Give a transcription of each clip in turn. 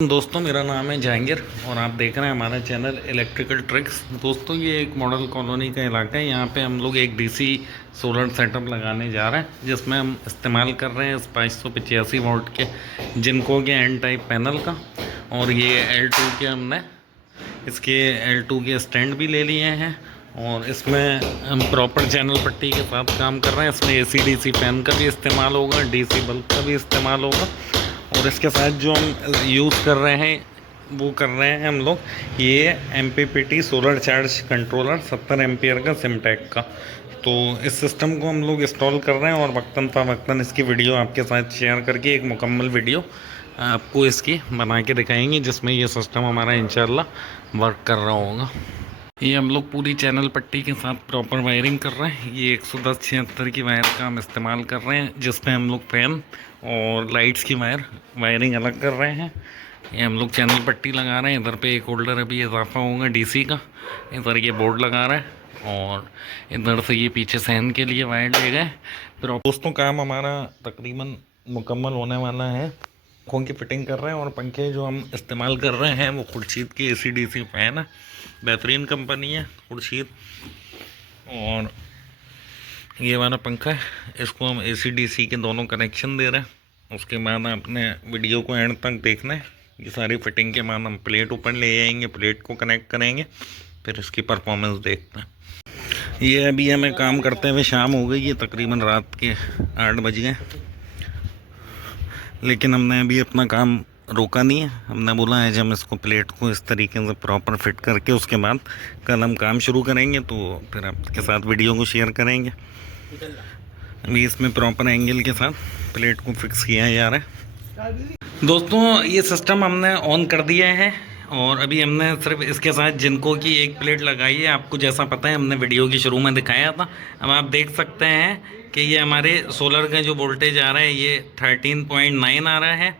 दोस्तों मेरा नाम है जहांगीर और आप देख रहे हैं हमारा चैनल इलेक्ट्रिकल ट्रिक्स। दोस्तों ये एक मॉडल कॉलोनी का इलाका है। यहाँ पे हम लोग एक डीसी सोलर सेटअप लगाने जा रहे हैं जिसमें हम इस्तेमाल कर रहे हैं इस 585 वोल्ट के जिनको के एन टाइप पैनल का। और ये L2 के हमने इसके L2 के स्टैंड भी ले लिए हैं और इसमें हम प्रॉपर चैनल पट्टी के साथ काम कर रहे हैं। इसमें AC/DC फैन का भी इस्तेमाल होगा, DC बल्ब का भी इस्तेमाल होगा। और इसके साथ जो हम यूज़ कर रहे हैं वो कर रहे हैं हम लोग ये MPPT solar charge controller 70 ampere का सिमटेक का। तो इस सिस्टम को हम लोग इंस्टॉल कर रहे हैं और वक्तन फ़वक्तन इसकी वीडियो आपके साथ शेयर करके एक मुकम्मल वीडियो आपको इसकी बना के दिखाएंगे जिसमें ये सिस्टम हमारा इंशाल्लाह वर्क कर रहा होगा। ये हम लोग पूरी चैनल पट्टी के साथ प्रॉपर वायरिंग कर रहे हैं। ये 110/76 की वायर का हम इस्तेमाल कर रहे हैं जिसमें हम लोग फैन और लाइट्स की वायरिंग अलग कर रहे हैं। ये हम लोग चैनल पट्टी लगा रहे हैं। इधर पे एक होल्डर अभी इजाफा होगा DC का। इधर ये बोर्ड लगा रहा है और इधर से ये पीछे सहन के लिए वायर ले गए। फिर दोस्तों काम हमारा तकरीबन मुकम्मल होने वाला है। पंखों की फिटिंग कर रहे हैं और पंखे जो हम इस्तेमाल कर रहे हैं वो खुर्शीद की AC/DC फ़ैन है। बेहतरीन कंपनी है खुर्शीद। और ये वाला पंखा है, इसको हम AC/DC के दोनों कनेक्शन दे रहे हैं। उसके बाद आपने वीडियो को एंड तक देखना है। ये सारी फिटिंग के बाद हम प्लेट ऊपर ले आएंगे, प्लेट को कनेक्ट करेंगे, फिर इसकी परफॉर्मेंस देखते हैं। ये अभी हमें काम करते हुए शाम हो गई है, तकरीबन रात के 8 बज गए, लेकिन हमने अभी अपना काम रोका नहीं है। हमने बोला है जब हम इसको प्लेट को इस तरीके से प्रॉपर फिट करके उसके बाद कल हम काम शुरू करेंगे तो फिर आपके साथ वीडियो को शेयर करेंगे। अभी इसमें प्रॉपर एंगल के साथ प्लेट को फिक्स किया जा रहा है। दोस्तों ये सिस्टम हमने ऑन कर दिया है और अभी हमने सिर्फ इसके साथ जिनको की एक प्लेट लगाई है। आपको जैसा पता है हमने वीडियो की शुरू में दिखाया था। अब आप देख सकते हैं कि ये हमारे सोलर का जो वोल्टेज आ रहा है ये 13.9 आ रहा है।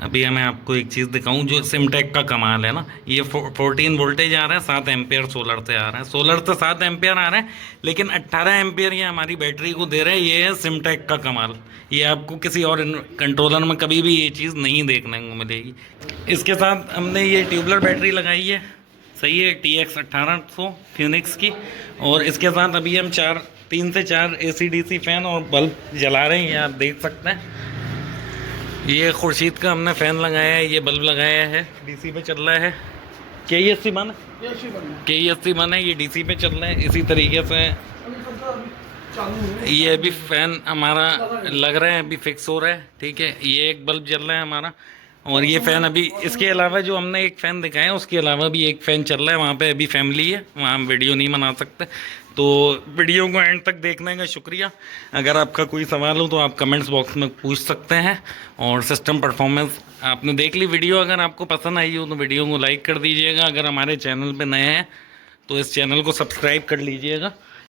अभी मैं आपको एक चीज़ दिखाऊं जो सिमटेक का कमाल है ना, ये 14 वोल्टेज आ रहा है, 7 एम्पियर सोलर से आ रहा है। सोलर से 7 एम्पियर आ रहा है लेकिन 18 एम्पियर ये हमारी बैटरी को दे रहा है। ये है सिमटेक का कमाल। ये आपको किसी और कंट्रोलर में कभी भी ये चीज़ नहीं देखने को मिलेगी। इसके साथ हमने ये ट्यूबलर बैटरी लगाई है, सही है, TX 1800 फिनिक्स की। और इसके साथ अभी हम 3 से 4 AC/DC फ़ैन और बल्ब जला रहे हैं, ये आप देख सकते हैं। ये खुर्शीद का हमने फ़ैन लगाया है, ये बल्ब लगाया है, DC पे चल रहा है। KE80 मन है, ये DC पे चल रहा है। इसी तरीके से ये अभी फ़ैन हमारा लग रहा है, अभी फिक्स हो रहा है, ठीक है। ये एक बल्ब जल रहा है हमारा और ये फ़ैन अभी इसके अलावा जो हमने एक फ़ैन दिखाया उसके अलावा भी एक फ़ैन चल रहा है। वहाँ पे अभी फैमिली है, वहाँ हम वीडियो नहीं बना सकते। तो वीडियो को एंड तक देखने का शुक्रिया। अगर आपका कोई सवाल हो तो आप कमेंट्स बॉक्स में पूछ सकते हैं। और सिस्टम परफॉर्मेंस आपने देख ली वीडियो, अगर आपको पसंद आई हो तो वीडियो को लाइक कर दीजिएगा। अगर हमारे चैनल पे नए हैं तो इस चैनल को सब्सक्राइब कर लीजिएगा।